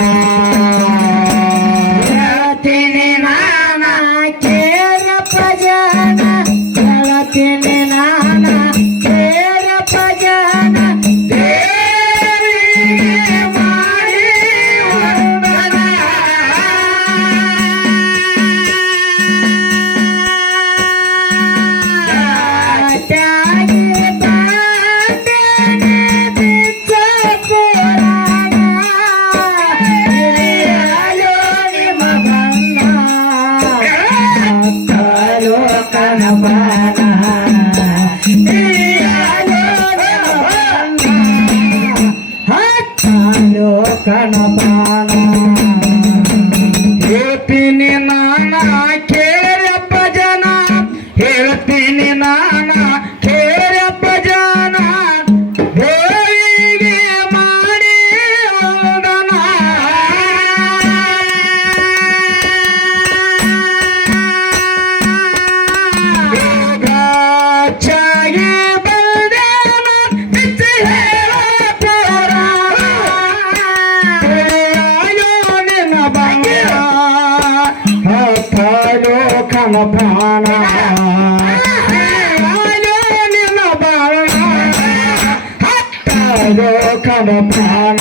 thank you ಕನ ಪ್ರಾಣ. ನಿನ್ನ ಬಾಳ, ಹತ್ತಲು ಕನ ಪ್ರಾಣ.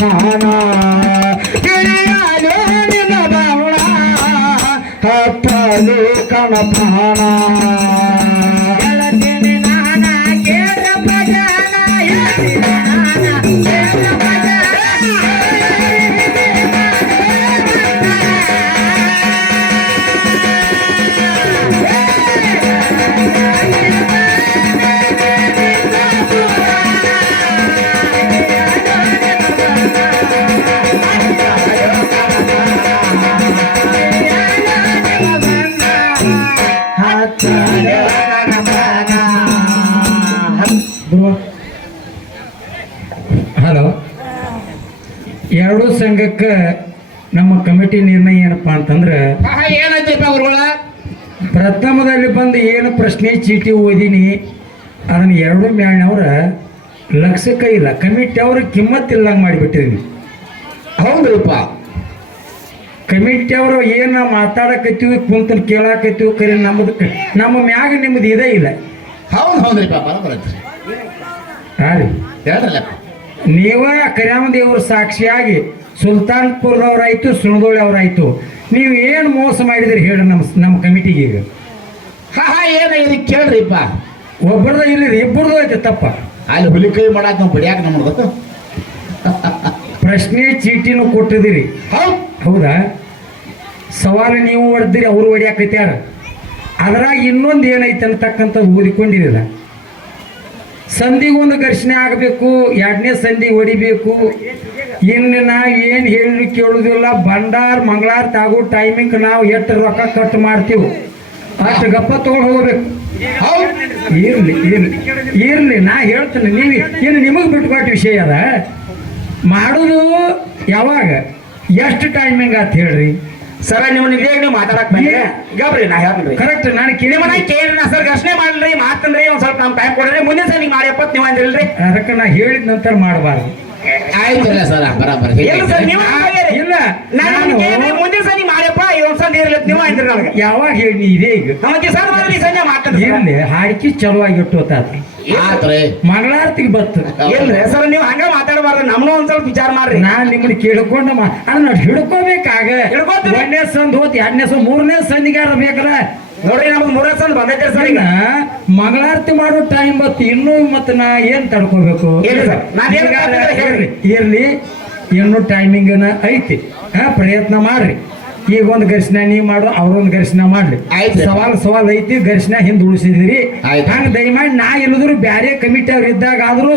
ಕನಪಾನ ತಿಳಿಯಾಯೋ ಎರಡೂ ಸಂಘಕ್ಕೆ ನಮ್ಮ ಕಮಿಟಿ ನಿರ್ಣಯ ಏನಪ್ಪ ಅಂತಂದ್ರೆ ಗುರುಗಳ? ಪ್ರಥಮದಲ್ಲಿ ಬಂದು ಏನು ಪ್ರಶ್ನೆ ಚೀಟಿ ಓದಿನಿ ಅದನ್ನು ಎರಡು ಮ್ಯಾಣವ್ರ ಲಕ್ಷಕ್ಕೆ ಇಲ್ಲ. ಕಮಿಟಿ ಅವ್ರ ಕಿಮ್ಮತ್ ಇಲ್ಲಂಗೆ ಮಾಡಿಬಿಟ್ಟಿದೀನಿ. ಹೌದ್ರಿಪ್ಪ. ಕಮಿಟಿ ಅವರು ಏನು ಮಾತಾಡಕತ್ತೀವಿ ಕುಂತ ಕೇಳಾಕತ್ತೀವಿ ಕರೆ ನಮ್ಮದು ನಮ್ಮ ಮ್ಯಾಗ ನಿಮ್ಮದು ಇದೇ ಇಲ್ಲ. ಹೌದು ಹೌದ್ರಿ ಪಾಪ ಹಾ ರೀ. ಹೇಳ್ರಲ್ಲಪ್ಪ ನೀವ ಕರ್ಯಾಮ ದೇವ್ರ ಸಾಕ್ಷಿಯಾಗಿ ಸುಲ್ತಾನ್ಪುರ್ದವ್ರಾಯ್ತು ಸುಣದೋಳಿ ಅವರಾಯ್ತು ನೀವು ಏನು ಮೋಸ ಮಾಡಿದ್ರಿ ಹೇಳಿ ನಮ್ಮ ನಮ್ಮ ಕಮಿಟಿಗೆ ಈಗ. ಹಾ ಹಾ ಏನ ಇದು ಕೇಳ್ರಿಪ್ಪ. ಒಬ್ಬರದ ಇಲ್ಲಿ ಇಬ್ಬರದು ಐತೆ ತಪ್ಪ. ಅಲ್ಲಿ ಹುಲಿ ಕೈ ಮಾಡಾಕ ನಾವು ಬಿಡಿಯಾಕ ನಮ್ಗೆ ಗೊತ್ತು ಪ್ರಶ್ನೆ ಚೀಟಿನೂ ಕೊಟ್ಟಿದ್ದೀರಿ ಹೌದು. ಹೌದಾ? ಸವಾಲು ನೀವು ಹೊಡೆದಿರಿ ಅವರು ಹೊಡ್ಯಾಕತ್ಯಾರ. ಅದ್ರಾಗ ಇನ್ನೊಂದು ಏನೈತೆ ಅಂತಕ್ಕಂಥದ್ದು ಓದಿಕೊಂಡಿರಲ್ಲ. ಸಂಧಿಗೊಂದು ಘರ್ಷಣೆ ಆಗಬೇಕು, ಎರಡನೇ ಸಂಧಿ ಹೊಡಿಬೇಕು. ಇನ್ನು ನಾವು ಏನು ಹೇಳಿ ಕೇಳುದಿಲ್ಲ. ಭಂಡಾರ, ಮಂಗಳಾರ ತಾಗೋ ಟೈಮಿಂಗ್ ನಾವು ಎಷ್ಟು ರೊಕ್ಕ ಕಟ್ ಮಾಡ್ತೀವಿ, ಅಷ್ಟು ಗಪ್ಪ ತಗೊಂಡು ಹೋಗ್ಬೇಕು. ಇರ್ಲಿ ಇರ್ಲಿ ಇರ್ಲಿ. ನಾ ಹೇಳ್ತೇನೆ, ನೀವು ಏನು ನಿಮಗೆ ಬಿಟ್ಕೊಟ್ಟ ವಿಷಯ ಅದ. ಮಾಡೋದು ಯಾವಾಗ? ಎಷ್ಟು ಟೈಮಿಂಗ್ ಅಂತ ಹೇಳ್ರಿ? ಸರ ನೀವು ನಿಜ ನೀವು ಮಾತಾಡಕ್ ಬಂದ್ರೆ? ಗಬ್ರಿ ನಾ ಹೇಳ್ತೀನಿ ಕರೆಕ್ಟ್ ನಾನು ಕೇಳಿ ಮನ ಸರ್ ಘರ್ಷಣೆ ಮಾಡ್ರಿ ಮಾತಂದ್ರಿ ಒಂದ್ ಸ್ವಲ್ಪ ನಮ್ ಟೈಮ್ ಕೊಡ್ರಿ. ಮುಂದಿನ ಸರ್ ನೀವು ಮಾಡಿ ಎಪ್ಪತ್ ನೀವು ಅಂದ್ರಿ ಅದಕ್ಕೆ ನಾ ಹೇಳಿದ ನಂತರ ಮಾಡಬಾರ್ದು. ಆಯ್ತಲ್ಲ ಸರ್ ಬರಾಬರ್. ಇಲ್ಲ ಸರ್ ನೀವು ಇಲ್ಲ ನಾನು ಮುಂದಿನ ಸಲ ಇರ್ಲಿ ನೀವು ಅಂದ್ರಿ ನನಗೆ. ಯಾವಾಗ ಹೇಳಿ ಇದೇ ಈಗ. ನಮಗೆ ಸರ್ ಮಾಡ್ರಿ ಸಂಜೆ ಮಾತಾಡ್ರಿ ಇರ್ಲಿ ಹಾಡಿಕೆ ಚಲುವಾಗಿ ಆಗಿಟ್ಟು ಆತ್ರಿ ಮಂಗಳಾರತಿಗೆ ಬತ್ತು. ಇಲ್ರಿ ಸರ್ ನೀವು ಹಂಗ ಮಾತಾಡಬಾರ್ದು ನಮ್ನು ಒಂದ್ ಸ್ವಲ್ಪ ವಿಚಾರ ಮಾಡ್ರಿ ನಾನ್ ನಿಮ್ಗೆ ಕೇಳ್ಕೊಂಡು ಅದನ್ನ ಹಿಡ್ಕೋಬೇಕಾಗ. ಹಿಡ್ಕೊತೀರಿ? ಒಂದನೇ ಸಂದ್ ಹೋತ್ ಎರಡನೇ ಸಂದ್ ಮೂರನೇ ಸಂದಿಗಾರ ಬೇಕಲ್ಲ? ನೋಡ್ರಿ ನಮ್ಗೆ ಮೂರನೇ ಸಂದ್ ಬಂದೈತೆ ಸರ್ ಈಗ. ಮಂಗಳಾರತಿ ಮಾಡೋ ಟೈಮ್ ಬತ್ತು ಇನ್ನೂ ಮತ್ತೆ ನಾ ಏನ್ ತಡ್ಕೋಬೇಕು? ಹೇಳಿ ಸರ್, ನಾನ್ ಏನ್ ಈಗ ಹೇಳ್ರಿ. ಇರ್ಲಿ ಇನ್ನೂ ಟೈಮಿಂಗ್ ಐತಿ. ಹಾ ಪ್ರಯತ್ನ ಮಾಡ್ರಿ. ಈಗ ಒಂದು ಘರ್ಷಣ ನೀ ಮಾಡು ಅವ್ರೊಂದು ಘರ್ಷಣ ಮಾಡ್ಲಿ. ಆಯ್ತು. ಸವಾಲ್ ಸವಾಲ್ ಐತಿ ಘರ್ಷಣ ಹಿಂದ್ ಉಳಿಸಿದಿರಿ. ಆಯ್ತು. ಹಂಗ ದಯಮಾಡಿ ನಾ ಇಲ್ಲದ್ರು ಬ್ಯಾರೆ ಕಮಿಟಿ ಅವ್ರು ಇದ್ದಾಗ ಆದ್ರೂ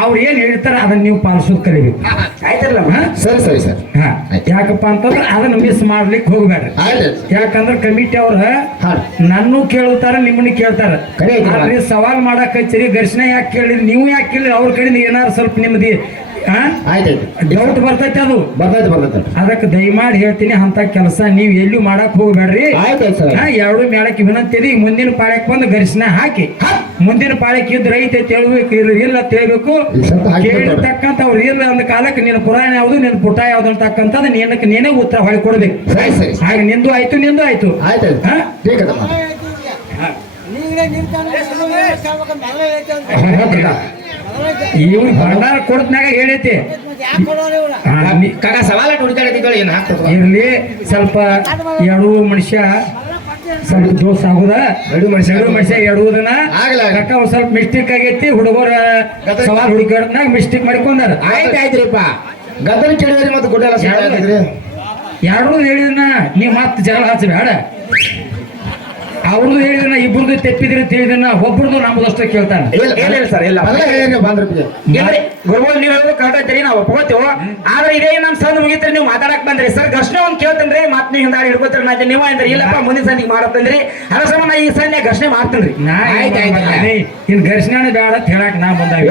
ಅವ್ರು ಏನ್ ಹೇಳ್ತಾರ ಅದನ್ನ ನೀವು ಪಾಲಿಸೋದು ಕಲಿಬೇಕು ಆಯ್ತಲ್ಲ ಸರಿ ಸರಿ ಸರ್. ಹಾ. ಯಾಕಪ್ಪ ಅಂತಂದ್ರೆ ಅದನ್ನ ಮಿಸ್ ಮಾಡ್ಲಿಕ್ಕೆ ಹೋಗ್ಬೇಡ್ರಿ. ಆಯ್ತು. ಯಾಕಂದ್ರೆ ಕಮಿಟಿ ಅವ್ರ. ನನ್ನೂ ಕೇಳ್ತಾರ ನಿಮ್ಮನ್ನ ಕೇಳ್ತಾರ. ಆದ್ರೆ ಸವಾಲ್ ಮಾಡಕ್ ಹಚ್ಚಿರಿ ಘರ್ಷಣೆ ಯಾಕೆ ಕೇಳಿದ್ರಿ ನೀವು ಯಾಕೆ ಕೇಳಿರಿ ಅವ್ರ ಕಡೆಯಿಂದ ಏನಾರು ಸ್ವಲ್ಪ ನಿಮ್ಮದಿ ಆಯ್ತಾಯ್ತು ಡೌಟ್ ಬರ್ತೈತೆ ಅದು. ಬರ್ತೈತೆ ಬರ್ತೈತೆ ಅದಕ್ಕೆ ದಯಮಾಡಿ ಹೇಳ್ತೀನಿ ಅಂತ ಕೆಲಸ ನೀವು ಎಲ್ಲೂ ಮಾಡಕ್ ಹೋಗ್ಬೇಡ್ರಿ. ಆಯ್ತಾಯ್ತು ಸರ್. ಹಾ, ಎರಡು ಮೇಳಕ್ಕೆ ವಿನಂತಿ ಇದೆ. ಮುಂದಿನ ಪಾಳ್ಯಕ್ಕೆ ಬಂದು ಗರಿಸಿನ ಹಾಕಿ. ಮುಂದಿನ ಪಾಳ್ಯಕ್ಕೆ ಇದ್ರೆ ಐತೆ ತಿಳ್ಬೇಕು ಇಲ್ಲ ಇಲ್ಲ ತಿಳ್ಬೇಕು ಕೇಳಿರ್ತಕ್ಕಂಥ ಅವ್ರು ಇಲ್ಲ ಅಂದ ಕಾಲಕ್ಕೆ ನಿನ್ನ ಪುರಾಣ ಯಾವುದು ನಿನ್ನ ಪುಟ ಯಾವ್ದು ಅಂತಕ್ಕಂಥದ್ದು ನೀನಕ್ಕೆ ನೀನೇ ಉತ್ತರ ಹೊಳಿ ಕೊಡ್ಬೇಕು ಹಾಗೆ ಸರಿ. ಹಾಗ ನಿಂದು ಆಯ್ತು ನಿಂದು ಆಯ್ತು. ಆಯ್ತಾಯ್ತು ಇವ್ರು ಭಂಡಾರ ಕೊಡತ್ನಾಗ ಹೇಳೈತಿ. ಕಾಕ ಸವಾಲ ಹುಡುಕಾಡತ್ತಿದ್ದಳು ಏನು ಹಾಕ್ತದ ಇರ್ಲಿ ಸ್ವಲ್ಪ ಎರಡು ಮನುಷ್ಯ ಸ್ವಲ್ಪ ದೋಸ್ ಆಗುದ? ಎರಡು ಮನುಷ್ಯ ಎರಡು ಮನುಷ್ಯ ಎಡುವುದನ್ನ ಆಗಲ್ಲ ಯಾಕ ಒಂದ್ ಸ್ವಲ್ಪ ಮಿಸ್ಟೇಕ್ ಆಗೈತಿ ಹುಡುಗರ ಸವಾಲ್ ಹುಡುಕಾಡ್ನಾಗ ಮಿಸ್ಟೇಕ್ ಮಾಡ್ಕೊಂಡಾರ. ಆಯ್ತು ಆಯ್ತ್ರಿಪ್ಪ. ಗದನ ಕೇಳಿದ್ರಿ ಮತ್ತೆ ಗುಡ್ಡ ಎಲ್ಲ ಎರಡು ಹೇಳಿದ್ನ? ನೀ ಮತ್ತೆ ಜಗಳ ಹಚ್ಚಬೇಡ. ಅವ್ರದ್ದು ಹೇಳಿದ್ರೆ ಇಬ್ಬರದ್ದು ತೆಪ್ಪಿದ್ರೆ ತಿಳಿದನ್ನ ಒಬ್ಬರದ್ದು ನಮ್ಮದಷ್ಟ ಕೇಳ್ತಾನೆ. ಇಲ್ಲ ಇಲ್ಲ ಸರ್ ಇಲ್ಲ. ಗುರುಗಳು ನೀವು ಹೇಳೋದು ಕರೆಕ್ಟ್ ಐತ್ರಿ ನಾವು ಒಪ್ಕೋತೀವಿ. ಆದ್ರೆ ಇದೇ ನಮ್ ಸಂದ್ ಮುಗಿತ್ರಿ ನೀವು ಮಾತಾಡಕ್ ಬಂದ್ರಿ. ಸರ್ ಘರ್ಷಣೆ ಒಂದ್ ಕೇಳ್ತೇನ್ರಿ ಮತ್ ನೀವು ಹಿಂದಾಡಿ ಹಿಡ್ಕೋತೀರಿ ನಾ ನೀವು ಅಂದ್ರೆ ಇಲ್ಲಪ್ಪ ಮುಂದಿನ ಸಂದಿಗೆ ಮಾಡತ್ತಂದ್ರಿ ಅದ್ರ ಸಮ ನಾ ಈ ಸಂಜೆ ಘರ್ಷಣೆ ಮಾಡ್ತೇನ್ರಿ. ಇನ್ ಘರ್ಷಣೆ ಬೇಡ ಅಂತ ಹೇಳಕ್ ನಾ ಬಂದಾಗ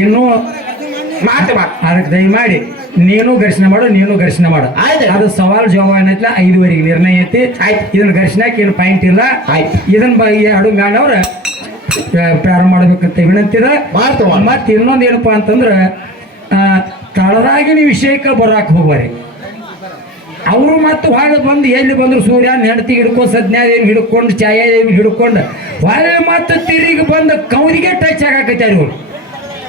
ಇನ್ನು ಮಾತು ಮಾಡ್ ಅದಕ್ಕೆ ದಯಮಾಡಿ ನೀನು ಘರ್ಷಣ ಮಾಡು ನೀನು ಘರ್ಷಣ ಮಾಡು. ಆಯ್ತು. ಅದು ಸವಾಲ್ ಜವಾಬ್ ಏನೈತಿಲ್ಲ ಐದುವರೆಗೆ ನಿರ್ಣಯ ಐತಿ. ಆಯ್ತು. ಇದನ್ನ ಘರ್ಷಣೆಗೆ ಏನು ಪಾಯಿಂಟ್ ಇಲ್ಲ. ಆಯ್ತು. ಇದನ್ನ ಬ ಎರಡು ಮ್ಯಾಲವ್ರ ಪ್ರಾರಂಭ ಮಾಡ್ಬೇಕಂತ ವಿನಂತಿದ. ಮಾಡ್ತೇವ. ಮತ್ತೆ ಇನ್ನೊಂದು ಏನಪ್ಪಾ ಅಂತಂದ್ರ ಆ, ತಳದಾಗಿನ ವಿಷಯಕ್ಕೆ ಬರಾಕ್ ಹೋಗ್ಬಾರಿ. ಅವರು ಮತ್ತೆ ಹೊರಗೆ ಬಂದು ಎಲ್ಲಿ ಬಂದ್ರು ಸೂರ್ಯ ಹೆಂಡತಿ ಹಿಡ್ಕೊಂಡು ಸಜ್ಞಾದೇವಿ ಹಿಡ್ಕೊಂಡು ಛಾಯಾದೇವಿ ಹಿಡ್ಕೊಂಡು ಹೊಳೆ ಮತ್ತೆ ತಿರುಗಿ ಬಂದು ಕೌರಿಗೆ ಟಚ್ ಆಗಾಕತ್ಯಾರ ಇವ್ರು.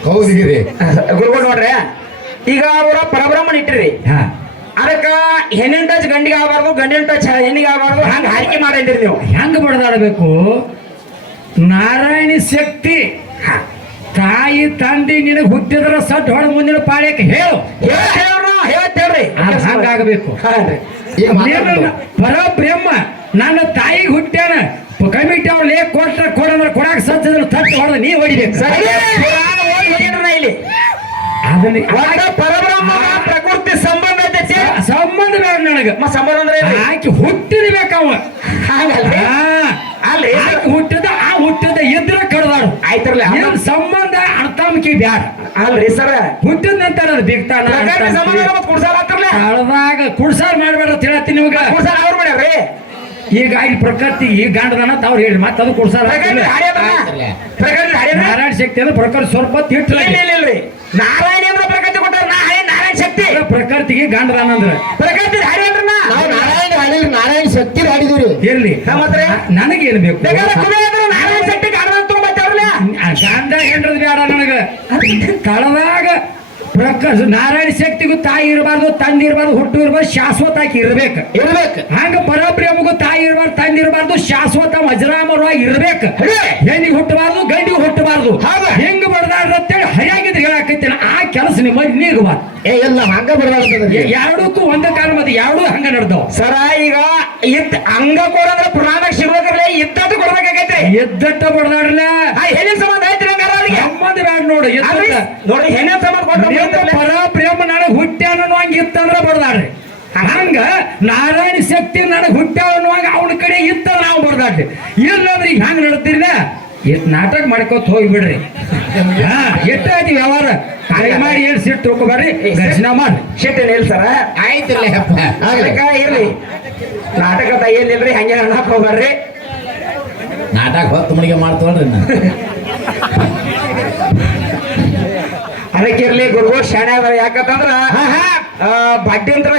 ಹೌದಿರಿ ಗುರುಗಳು ನೋಡ್ರಿ. ಈಗ ಅವರ ಪರಬ್ರಹ್ಮನ ಇಟ್ಟಿರಿ. ಅದಕ್ಕ ಹೆಣ್ಣಿನ ಟಚ್ ಗಂಡಿಗೆ ಆಗಬಾರ್ದು ಗಂಡಿನ ಟಚ್ ಹೆಣ್ಣಿಗೆ ಆಗಬಾರ್ದು ಹಂಗ ಆಯ್ಕೆ ಮಾಡಿದ್ರಿ ನೀವು. ಹೆಂಗ ಬಡದಾಡಬೇಕು? ನಾರಾಯಣ ಶಕ್ತಿ. ತಾಯಿ ತಂದೆ ನಿನಗೆ ಹುಟ್ಟಿದ್ರ ಸಟ್ ಹೊಡೆದ ಮುಂದಿನ ಪಾಳ್ಯಕ್ಕೆ ಹೇಳು. ಹೇಳ್ತೇವ್ರಿ ಹಂಗಾಗಬೇಕು ಪರಬ್ರಹ್ಮ ನನ್ನ ತಾಯಿಗೆ ಹುಟ್ಟ್ಯಾನ. ಕಮಿಟಿ ಅವ್ರು ಲೇಖ ಕೊಟ್ರ ಕೊಡಂದ್ರ ಕೊಡಾಕ ಸತ್ತಿದ್ರು ತಟ್ಟು ಹೊಡೆದ ನೀ ಹೊಡಿಬೇಕು. ಸರಿ. ಇಲ್ಲಿ. ಅದನ್ನ ಪರಬ್ರಹ್ಮ ಪ್ರಕೃತಿ ಸಂಬಂಧ ಐತೆ ಸಂಬಂಧ ಬೇಡ ನನಗೆ. ಸಂಬಂಧ ಅಂದ್ರೆ? ಆಕೆ ಹುಟ್ಟಿರ್ಬೇಕವ ಹಂಗಲ್ರಿ? ಅಲ್ಲಿ ಹುಟ್ಟದ ಆ ಹುಟ್ಟಿದ ಇದ್ರ ಕಡದಾರು ಆಯ್ತಿರ್ಲಿ ಏನ್ ಸಂಬಂಧ ಅರ್ಥಾಮಕಿ ಬ್ಯಾಡ ಅಲ್ರಿ ಸರ್. ಹುಟ್ಟಿದ ನಂತರ ಬಿಗ್ತಾನ ಕಳ್ದಾಗ ಕುಡ್ಸಾರ ಮಾಡ್ಬೇಡ ಅಂತ ಹೇಳತ್ತೀನಿ ನಿಮ್ಗ. ಮಾಡ್ಯಾರ್ರಿ ಈಗ ಈ ಪ್ರಕೃತಿ ಈ ಗಂಡದನ ತಾವ್ ಹೇಳಿ ಮತ್ತೆ ಅದು ಕೊಡ್ಸಾರ? ನಾರಾಯಣ ಶಕ್ತಿ ಅಂದ್ರೆ ಪ್ರಕೃತಿ ಸ್ವಲ್ಪ ಇಲ್ಲ ನಾರಾಯಣ ಅಂದ್ರೆ ಪ್ರಕೃತಿ ಕೊಟ್ಟಾರ ನಾ ನಾರಾಯಣ ಶಕ್ತಿ. ಪ್ರಕೃತಿಗೆ ಗಂಡದನ ಅಂದ್ರೆ. ಪ್ರಕೃತಿ ಹಾಡ್ಯಾನ್ರಿ ನಾ ನಾವು ನಾರಾಯಣ ಹಾಡಿದ್ರಿ ನಾರಾಯಣ ಶಕ್ತಿ ಹಾಡಿದಿರಿ ಇರ್ಲಿ? ನನಗೇನು ಬೇಕು? ನಾರಾಯಣ ಶಕ್ತಿ ಗಂಡ ಹೆಂಡ್ರದ್ ಬೇಡ ನನಗ. ತಳದಾಗ ಪ್ರಕಾಶ ನಾರಾಯಣ ಶಕ್ತಿಗೂ ತಾಯಿ ಇರಬಾರ್ದು ತಂದೆ ಇರಬಾರ್ದು ಹುಟ್ಟು ಇರಬಾರ್ದು ಶಾಶ್ವತ ಆಕಿ ಇರ್ಬೇಕು. ಇರ್ಬೇಕು. ಹಂಗ ಪರಬ್ರಹ್ಮಗೂ ತಾಯಿ ಇರಬಾರ್ದು ತಂದೆ ಇರಬಾರ್ದು ಶಾಶ್ವತ ವಜ್ರಾಮರವಾಗಿ ಇರ್ಬೇಕು. ಹೆಣ್ಣಿಗೆ ಹುಟ್ಟಬಾರ್ದು ಗಂಡಿಗೆ ಹುಟ್ಟಬಾರ್ದು. ಹೆಂಗ ಬಡ್ದಾಡ್ರ ಅಂತೇಳಿ ಹರಿಯಾಗಿದ್ರೆ ಹೇಳಾಕೈತೇನೆ ಆ ಕೆಲಸ ನಿಮ್ಮ ನೀಗಬಾರ್ದು ಏ ಎಲ್ಲ ಹಂಗ ಬರ್ದಾಡ್ತದೆ ಎರಡಕ್ಕೂ ಒಂದ ಕಾರಣ ಮತ್ತೆ ಎರಡೂ ಹಂಗ ನಡೆದವು. ಸರ ಈಗ ಎತ್ತ ಹಂಗ ಕೊಡೋದ್ರೆ ಪುರಾಣ ಶಿವಕರ್ಲೆ ಇದ್ದದ್ದು ಕೊಡ್ಬೇಕಾಗೈತೆ ಎದ್ದಟ್ಟ ಬಡ್ದಾಡ್ಲ ಹೇಳಿ ಸಮಾಧಾನ ಸಂಬಂಧ ಐತ್ರಿ. ನೋಡು ಹೆಣ್ಣಿನ ಸಂಬಂಧ ಕೊಟ್ರೆ ಪರ ಪ್ರೇಮ ನನಗ್ ಹುಟ್ಟ್ಯಾನ ಅನ್ನುವಂಗ ಇತ್ತಂದ್ರ ಬರ್ದಾಡ್ರಿ. ಹಂಗ ನಾರಾಯಣ ಶಕ್ತಿ ನನಗೆ ಹುಟ್ಟ್ಯಾವ ಅನ್ನುವಾಗ ಅವನ ಕಡೆ ಇತ್ತ ನಾವು ಬರ್ದಾಡ್ರಿ. ಇಲ್ಲಂದ್ರೆ ಈಗ ಹಂಗ ನಡ್ತೀರಿನ ಎಷ್ಟ್ ನಾಟಕ ಮಾಡ್ಕೋತ ಹೋಗ್ಬಿಡ್ರಿ. ಹಾ ಎಷ್ಟಾಯ್ತು ವ್ಯವಹಾರ? ಕಾಯಿ ಮಾಡಿ ಏನ್ ಸಿಟ್ಟು ತಿಳ್ಕೊಬಾರ್ರಿ ದರ್ಶನ ಮಾಡ್ರಿ. ಶೆಟ್ಟಿ ನಿಲ್ಸರ ಆಯ್ತಿರ್ಲಿ ಅಪ್ಪ. ಆಗ್ಲಿ. ಅದಕ್ಕ ಇರ್ಲಿ. ನಾಟಕ ಏನಿಲ್ರಿ ಹಂಗೆ ಅನ್ನಕ್ ಹೋಗ್ಬಾರ್ರಿ ನಾಟಕ ಹೊತ್ತು ಮಳಿಗೆ ಮಾಡ್ತವಲ್ರಿ ಅದಕ್ಕಿರ್ಲಿ ಗುರುಗಳು ಶಾಣೆ ಅದಾರ ಯಾಕಂತಂದ್ರ ಹಾ,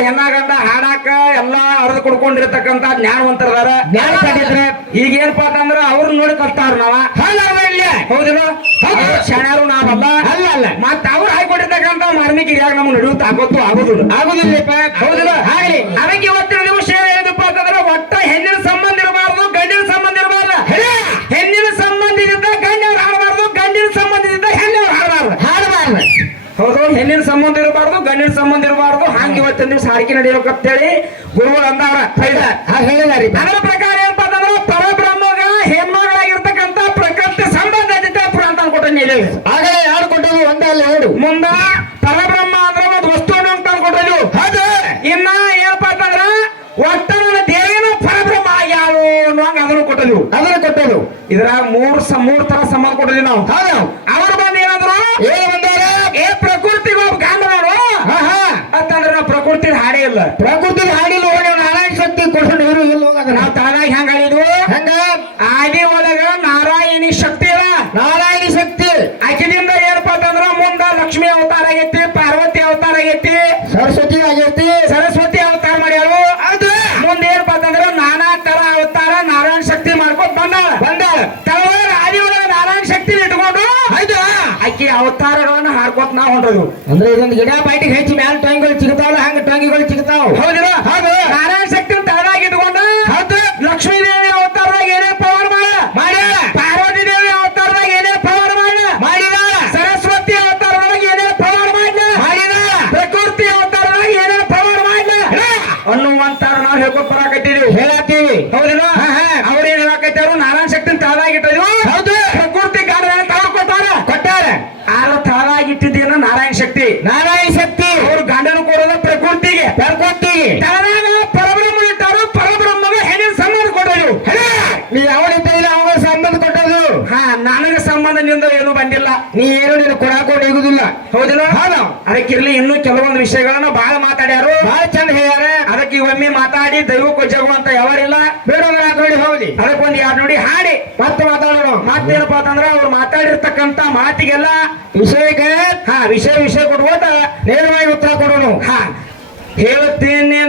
ಹೆಣ್ಣಾಗಂದ ಹಾಡಾಕ ಎಲ್ಲಾ ಅರ್ಧ ಕುಡ್ಕೊಂಡಿರ್ತಕ್ಕಂತ ಜ್ಞಾನವಂತರದಾರ. ಜ್ಞಾನ ಪಂಡಿತರು. ಈಗ ಏನಪ್ಪಾ ಅಂತಂದ್ರ ಅವ್ರನ್ನ ನೋಡಿ ಕಲ್ತಾರ ನಾವ. ಹೌದಿಲ್ಲ ಹೌದು. ಶಾಣ್ಯಾರು ನಾವಲ್ಲ ಅಲ್ಲ, ಅಲ್ಲ. ಮತ್ತ ಅವ್ರು ಹಾಕೊಂಡಿರ್ತಕ್ಕಂತ ಮಾರ್ಮಿಕ ಯಾಕೆ ನಮ್ಗೆ ನಡೆಯುತ್ತ ಆಗೋದು ಆಗೋದಿಲ್ಲ. ಆಗುದಿಲ್ಲಪ್ಪ ಹೌದಿಲ್ಲ? ಹಾಗೆ ಅದಕ್ಕೆ ಇವತ್ತಿನ ದಿವಸ ಹೆಣ್ಣಿನ ಸಂಬಂಧ ಇರಬಾರ್ದು ಗಂಡಿನ ಸಂಬಂಧ ಇರಬಾರ್ದು. ಹಂಗ ಇವತ್ತಿನ ದಿವಸ ಹಾಡಿಕೆ ನಡೆಯಬೇಕಂತೇಳಿ ಗುರುಗಳು ಅಂದವ್ರ ಹೇಳಿದಾರಿ ಅದರ ಪ್ರಕಾರ ಏನಂತಂದ್ರೆ ಪರಬ್ರಹ್ಮಗ ಹೆಣ್ಮಗಳಾಗಿರ್ತಕ್ಕಂತ ಪ್ರಕೃತಿ ಸಂಬಂಧ ಐತೆ ಪುರ ಅಂತ ಅನ್ಕೊಟ್ಟೆ ಆಗಲೇ ಯಾರು ಕೊಟ್ಟರು ಒಂದೇ ಅಲ್ಲ ಎರಡು ಮುಂದ ಪರಬ್ರಹ್ಮ ಅಂದ್ರೆ ಒಂದು ವಸ್ತು ಅಂತ ಅನ್ಕೊಟ್ಟರು ಹೌದು? ಇನ್ನ ಏನಪ್ಪ ಅಂತಂದ್ರ ಒಟ್ಟ ನನ್ನ ದೇವೇನ ಪರಬ್ರಹ್ಮ ಯಾರು ಅನ್ನುವಂಗ ಅದನ್ನು ಕೊಟ್ಟಲು ಅದನ್ನ ಕೊಟ್ಟರು. ಇದ್ರಾಗ ಮೂರು ಮೂರ್ ತರ ಸಂಬಂಧ ಕೊಟ್ಟಿದ್ವಿ ನಾವು. ಹೌದು. ಇಲ್ಲ. ಪ್ರಕೃತಿ ಹಾಡಿಲ್ಲ ಹೋಗಿ ನಾರಾಯಣ ಶಕ್ತಿ ಕೊಟ್ಟು ಇರು ಇಲ್ಲ ಹೋಗದ ನಾವು ತಾನಾಗ ಹೆಂಗ ಹೇಳಿದ್ವು ಹಂಗ? ಆದಿ ಒಳಗ ನಾರಾಯಣಿ ಶಕ್ತಿ ಇಲ್ಲ ನಾರಾಯಣ ಶಕ್ತಿ. ಆಕಿದಿಂದ ಏನಪ್ಪಾ ಅಂತಂದ್ರ ಮುಂದ ಲಕ್ಷ್ಮಿ ಅವತಾರ ಆಗೈತಿ ಪಾರ್ವತಿ ಅವತಾರ ಆಗೈತಿ ಸರಸ್ವತಿ ಆಗೈತಿ. ಸರಸ್ವತಿ ಅವತಾರ ಮಾಡ್ಯಾಳು. ಅದು? ಮುಂದೆ ಏನಪ್ಪಾ ಅಂತಂದ್ರ ನಾನಾ ತರ ಅವತಾರ ನಾರಾಯಣ ಶಕ್ತಿ ಮಾಡ್ಕೊಂಡ್ ಬಂದ. ಬಂದ. ತಳವಾರ ಆದಿ ಒಳಗ ನಾರಾಯಣ ಶಕ್ತಿ ಇಟ್ಕೊಂಡು ಹೌದು. ಆಕಿ ಅವತಾರಗಳನ್ನ ಹಾಡ್ಕೊತ ನಾವು ಹೊಂಟದು. ಅಂದ್ರೆ ಇದೊಂದು ಗಿಡ ಬಾಯಿಟಿಗೆ ಹೆಚ್ಚಿ ಮ್ಯಾಲ್ ಟೊಂಗಿಗಳು ಸಿಗ್ತಾವಲ್ಲ ಹಂಗ ಟೊಂಗಿಗಳು ಸಿಗ್ತಾವ ಹೌದಿಲ್ಲ ಹೌದು. ನಾರಾಯಣ ಶಕ್ತಿ ತಳದಾಗ ಇಟ್ಕೊಂಡು ಹೌದು ಲಕ್ಷ್ಮೀ ದೇವಿ ಅವತಾರದಾಗ ಏನೇ ಪವರ್ ಮಾಡ ಮಾಡ್ಯಾಳ ಪಾರ್ವತಿ ದೇವಿ ಅವತಾರದಾಗ ಏನೇ ಪವರ್ ಮಾಡ ಮಾಡಿದಾಳ ಸರಸ್ವತಿ ಅವತಾರದಾಗ ಏನೇ ಪವರ್ ಮಾಡ ಮಾಡಿದಾಳ ಪ್ರಕೃತಿ ಅವತಾರದಾಗ ಏನೇ ಪವರ್ ಮಾಡ ಅನ್ನುವಂತಾರ ನಾವು ಹೇಳ್ಕೊತ ಬರಾಕತ್ತೀವಿ ಹೇಳತ್ತೀವಿ. ಹೌದಿಲ್ಲ ಹಾ. ಅವ್ರೇನ್ ಹೇಳಕತ್ತಾರು? ನಾರಾಯಣ ಶಕ್ತಿ ತಳದಾಗಿಟ್ಟಿದ್ವು ಹೌದು. ಪ್ರಕೃತಿ ಕಾರಣ ತಗೊಂಡ್ ಕೊಟ್ಟಾರ. ಕೊಟ್ಟಾರ ಆರ ತಳದಾಗಿಟ್ಟಿದ್ದೇನ ನಾರಾಯಣ ಶಕ್ತಿ. ನಾರಾಯಣ ಶಕ್ತಿ. ಅವ್ರು ಗಂಡನು ಕೊಡೋದು ಪ್ರಕೃತಿಗೆ. ಪ್ರಕೃತಿಗೆ. ತಳದಾಗ ಪರಬ್ರಹ್ಮ ಇಟ್ಟಾರು ಪರಬ್ರಹ್ಮಗೆ ಹೆಣ್ಣಿನ ಸಂಬಂಧ ಕೊಡೋದು ನೀ ಯಾವನಿದ್ದಿಲ್ಲ ಅವಾಗ ಸಂಬಂಧ ಕೊಟ್ಟದು ಹಾ ನನಗೆ ಸಂಬಂಧದಿಂದ ಏನು ಬಂದಿಲ್ಲ. ನೀ ಏನು ನೀನು ಕೊಡಾಕೊಂಡು ಹೋಗುದಿಲ್ಲ. ಹೌದಿಲ್ಲ ಹೌದು. ಅದಕ್ಕಿರ್ಲಿ ಇನ್ನೂ ಕೆಲವೊಂದು ವಿಷಯಗಳನ್ನ ಬಹಳ ಮಾತಾಡ್ಯಾರು. ಬಹಳ ಚಂದ ಹೇಳ್ಯಾರ. ಒಮ್ಮೆ ಮಾತಾಡಿ ದೈವಕ್ಕೂ ಜಗುವಂತ ಯಾವರಿಲ್ಲ? ಬೇಡೋದ್ರ ನೋಡಿ ಹೌದಿ ಅದಕ್ಕೊಂದು ಯಾರು ನೋಡಿ ಹಾಡಿ. ಮತ್ತೆ ಮಾತಾಡೋಣ. ಮಾತೇನಪ್ಪ ಅಂತಂದ್ರ ಅವ್ರು ಮಾತಾಡಿರ್ತಕ್ಕಂತ ಮಾತಿಗೆಲ್ಲ ವಿಷಯಕ್ಕೆ ಹಾ, ವಿಷಯ ವಿಷಯ ಕೊಟ್ಕೋತ ನೇರವಾಗಿ ಉತ್ತರ ಕೊಡೋಣ. ಹಾ. ಹೇಳ್ತೀನಿ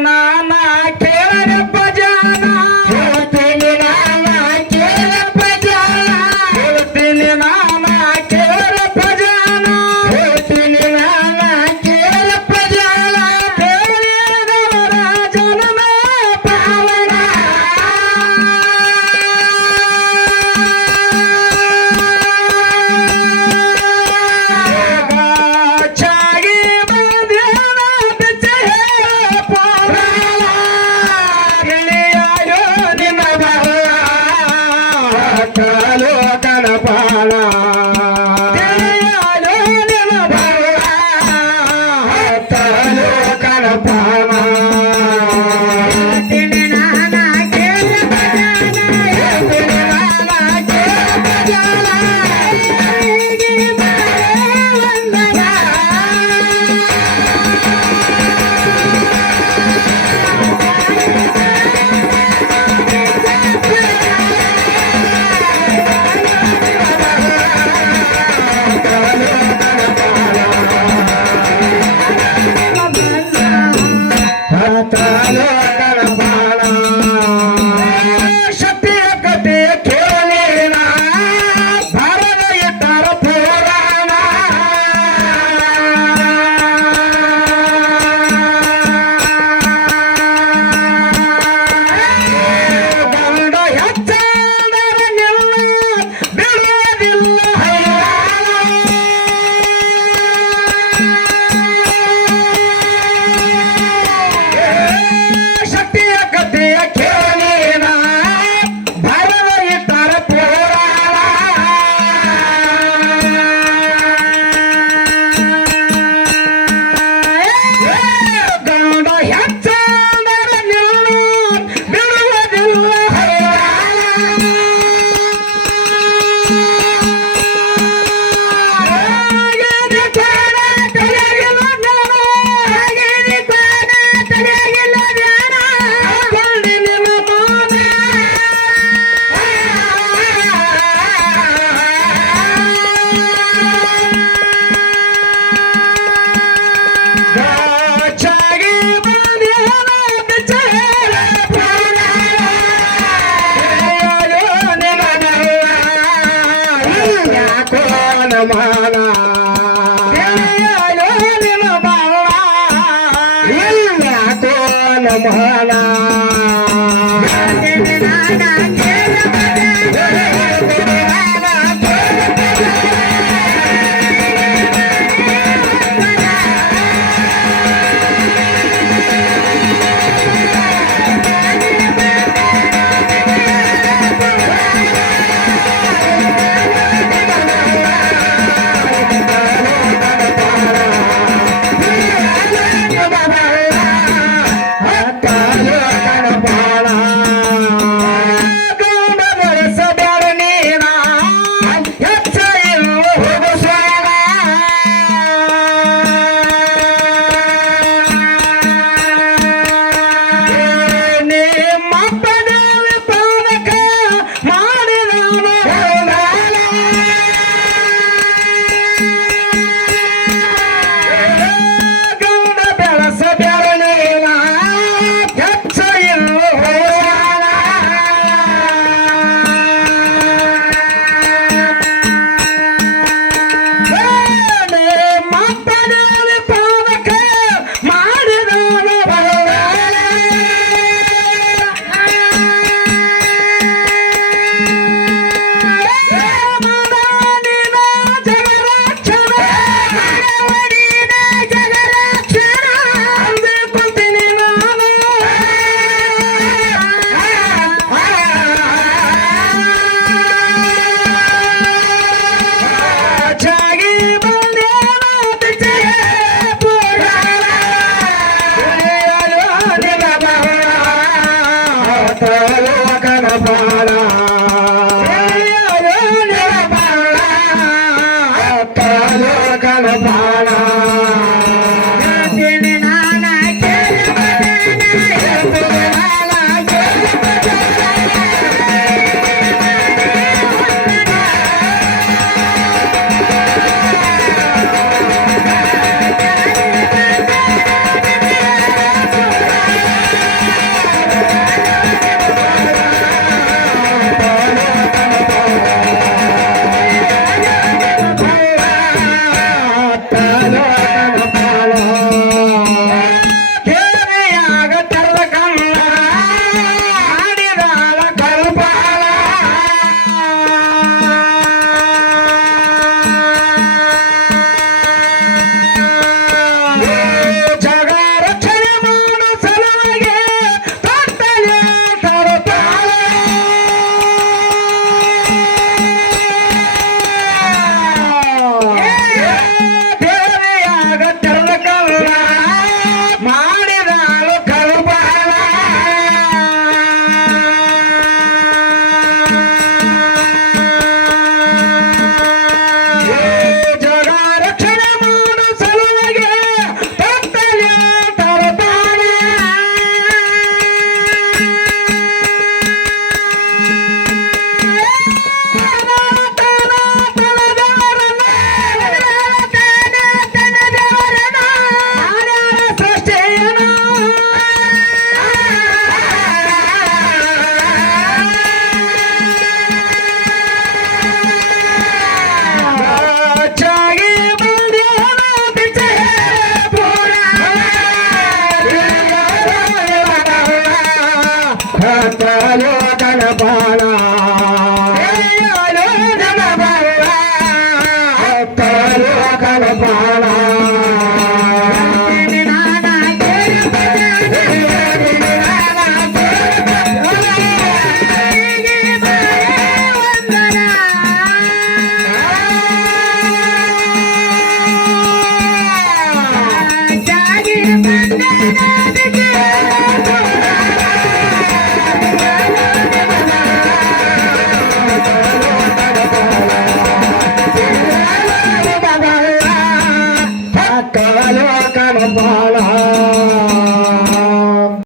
ನಮಃ Bye.